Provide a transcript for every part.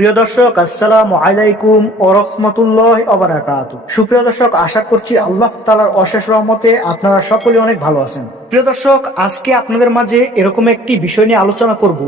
প্রিয় দর্শক, আসসালামু আলাইকুম ও রহমতুল্লাহ অবরাকাত সুপ্রিয় দর্শক, আশা করছি আল্লাহ তালার অশেষ রহমতে আপনারা সকলে অনেক ভালো আছেন। প্রিয় দর্শক, আজকে আপনাদের মাঝে এরকম একটি বিষয় নিয়ে আলোচনা করব।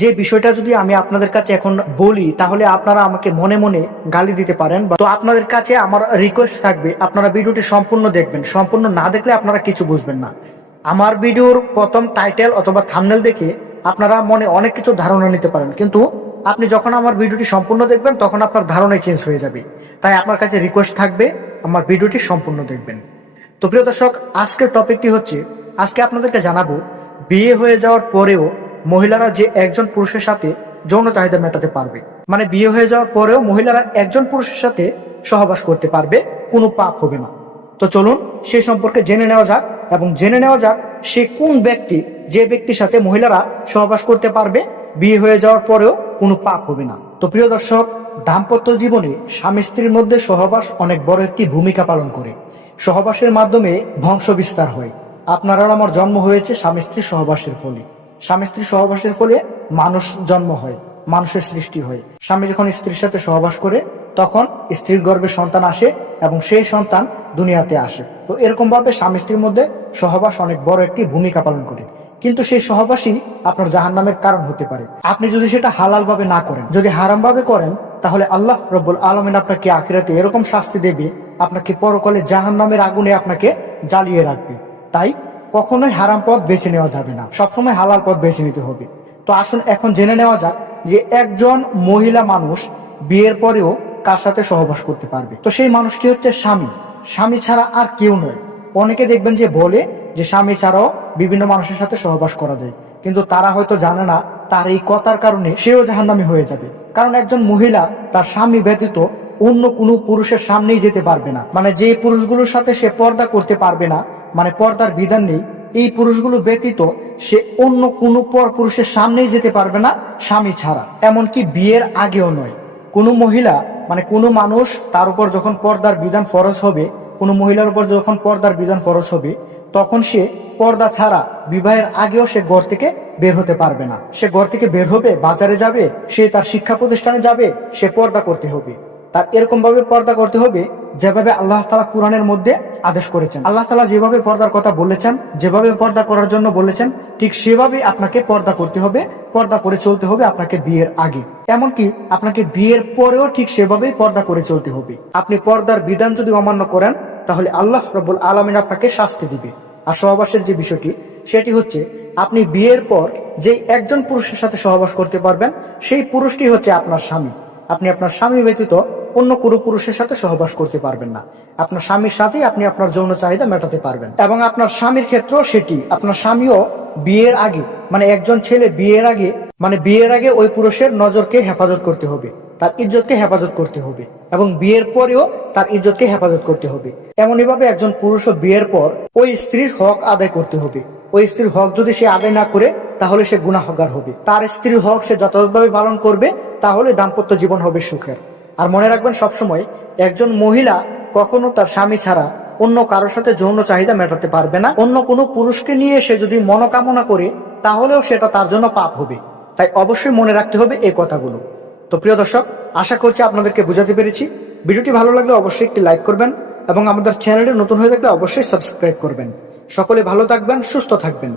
যে বিষয়টা যদি আমি আপনাদের কাছে এখন বলি, তাহলে আপনারা আমাকে মনে মনে গালি দিতে পারেন তো আপনাদের কাছে আমার রিকোয়েস্ট থাকবে, আপনারা ভিডিওটি সম্পূর্ণ দেখবেন। সম্পূর্ণ না দেখলে আপনারা কিছু বুঝবেন না। আমার ভিডিওর প্রথম টাইটেল অথবা থামনেল দেখে আপনারা মনে অনেক কিছু ধারণা নিতে পারেন। কিন্তু আপনি যখন আমার ভিডিওটি সম্পূর্ণ দেখবেন, তখন আপনার ধারণাই চেঞ্জ হয়ে যাবে। তাই আপনার কাছে রিকোয়েস্ট থাকবে, আমার ভিডিওটি সম্পূর্ণ দেখবেন। তো প্রিয় দর্শক, আজকের টপিকটি হচ্ছে, আজকে আপনাদেরকে জানাব, বিয়ে হয়ে যাওয়ার পরেও মহিলারা যে একজন পুরুষের সাথে যৌন চাহিদা মেটাতে পারবে মানে বিয়ে হয়ে যাওয়ার পরেও মহিলারা একজন পুরুষের সাথে সহবাস করতে পারবে, কোনো পাপ হবে না। তো চলুন, সে সম্পর্কে জেনে নেওয়া যাক এবং জেনে নেওয়া যাক সে কোন ব্যক্তি, যে ব্যক্তির সাথে মহিলারা সহবাস করতে পারবে, বিয়ে হয়ে যাওয়ার পরেও কোনো পাপ হবে না। তো প্রিয় দর্শক, দাম্পত্য জীবনে স্বামী স্ত্রীর মধ্যে সহবাস অনেক বড় একটি ভূমিকা পালন করে। সহবাসের মাধ্যমে বংশ বিস্তার হয়। আপনার আমার জন্ম হয়েছে স্বামী স্ত্রী সহবাসের ফলে। স্বামী স্ত্রী সহবাসের ফলে মানুষ জন্ম হয়, মানুষের সৃষ্টি হয়। স্বামী যখন স্ত্রীর সাথে সহবাস করে, তখন স্ত্রীর গর্ভে সন্তান আসে এবং সেই সন্তান দুনিয়াতে আসে। তো এরকম ভাবে স্বামী স্ত্রীর মধ্যে সহবাস অনেক বড় একটি ভূমিকা পালন করে। কিন্তু সেই সহবাসই আপনার জাহান নামের কারণ হতে পারে। আপনি যদি সেটা হালাল ভাবে না করেন, যদি হারাম ভাবে করেন, তাহলে আল্লাহ রব্বুল আলমিন আপনাকে আখিরাতে এরকম শাস্তি দেবে, আপনাকে পরকালে জাহান নামের আগুনে আপনাকে জ্বালিয়ে রাখবে। তাই কখনোই হারাম পথ বেছে নেওয়া যাবে না। সবসময় হালাল পথ বেছে নিতে হবে। তো আসুন এখন জেনে নেওয়া যাক যে একজন মহিলা মানুষ বিয়ের পরেও কার সাথে সহবাস করতে পারবে। তো সেই মানুষটি হচ্ছে স্বামী। স্বামী ছাড়া আর কেউ নয়। অনেকে দেখবেন যে বলে যে স্বামী ছাড়াও বিভিন্ন মানুষের সাথে সহবাস করা যায়। কিন্তু তারা হয়তো জানে না তার এই কথার কারণে সেও জাহান্নামী হয়ে যাবে। কারণ একজন মহিলা তার স্বামী ব্যতীত অন্য কোনো পুরুষের সামনেই যেতে পারবে না। মানে যে পুরুষগুলোর সাথে সে পর্দা করতে পারবে না মানে পর্দার বিধান নেই, এই পুরুষগুলো ব্যতীত সে অন্য কোনো পর পুরুষের সামনেই যেতে পারবে না স্বামী ছাড়া। এমনকি বিয়ের আগেও নয়। কোনো মহিলা মানে কোনো মানুষ তার উপর যখন পর্দার বিধান ফরজ হবে, কোনো মহিলার উপর যখন পর্দার বিধান ফরজ হবে, তখন সে পর্দা ছাড়া বিবাহের আগেও সে ঘর থেকে বের হতে পারবে না। সে ঘর থেকে বের হবে, বাজারে যাবে, সে তার শিক্ষা প্রতিষ্ঠানে যাবে, সে পর্দা করতে হবে। তার এরকমভাবে পর্দা করতে হবে যেভাবে আল্লাহ তালা কোরআনের মধ্যে আদেশ করেছেন। আল্লাহ তালা যেভাবে পর্দার কথা বলেছেন, যেভাবে পর্দা করার জন্য বলেছেন, ঠিক সেভাবে আপনাকে পর্দা করতে হবে, পর্দা করে চলতে হবে আপনাকে বিয়ের আগে। এমনকি আপনাকে বিয়ের পরেও ঠিক সেভাবেই পর্দা করে চলতে হবে। আপনি পর্দার বিধান যদি অমান্য করেন, তাহলে আল্লাহ রব্বুল আলমিন আপনাকে শাস্তি দিবে। আর সহবাসের যে বিষয়টি, সেটি হচ্ছে, আপনি বিয়ের পর যে একজন পুরুষের সাথে সহবাস করতে পারবেন, সেই পুরুষটি হচ্ছে আপনার স্বামী। আপনি আপনার স্বামী ব্যতীত অন্য কোনো পুরুষের সাথে সহবাস করতে পারবেন না। আপনার স্বামীর সাথেই আপনি আপনার যৌন চাহিদা মেটাতে পারবেন। এবং আপনার স্বামীর ক্ষেত্রেও সেটি। আপনার স্বামীও বিয়ের আগে মানে একজন ছেলে বিয়ের আগে মানে বিয়ের আগে ওই পুরুষের নজরকে হেফাজত করতে হবে। তার ইজ্জতকে হেফাজত করতে হবে। এবং বিয়ের পরেও তার ইজ্জতকে হেফাজত করতে হবে। এমনই ভাবে একজন পুরুষও বিয়ের পর ওই স্ত্রীর হক আদায় করতে হবে। ওই স্ত্রীর হক যদি সে আদায় না করে তাহলে সে গুনাহগার হবে। তার স্ত্রীর হক সে যথাযথভাবে পালন করবে, তাহলে দাম্পত্য জীবন হবে সুখের। আর মনে রাখবেন, সবসময় একজন মহিলা কখনো তার স্বামী ছাড়া অন্য কারোর সাথে যৌন চাহিদা মেটাতে পারবে না। অন্য কোনো পুরুষকে নিয়ে সে যদি মনোকামনা করে, তাহলেও সেটা তার জন্য পাপ হবে। তাই অবশ্যই মনে রাখতে হবে এই কথাগুলো। তো প্রিয় দর্শক, আশা করছি আপনাদেরকে বুঝাতে পেরেছি। ভিডিওটি ভালো লাগলে অবশ্যই একটি লাইক করবেন এবং আমাদের চ্যানেলে নতুন হয়ে থাকলে অবশ্যই সাবস্ক্রাইব করবেন। সকলে ভালো থাকবেন, সুস্থ থাকবেন।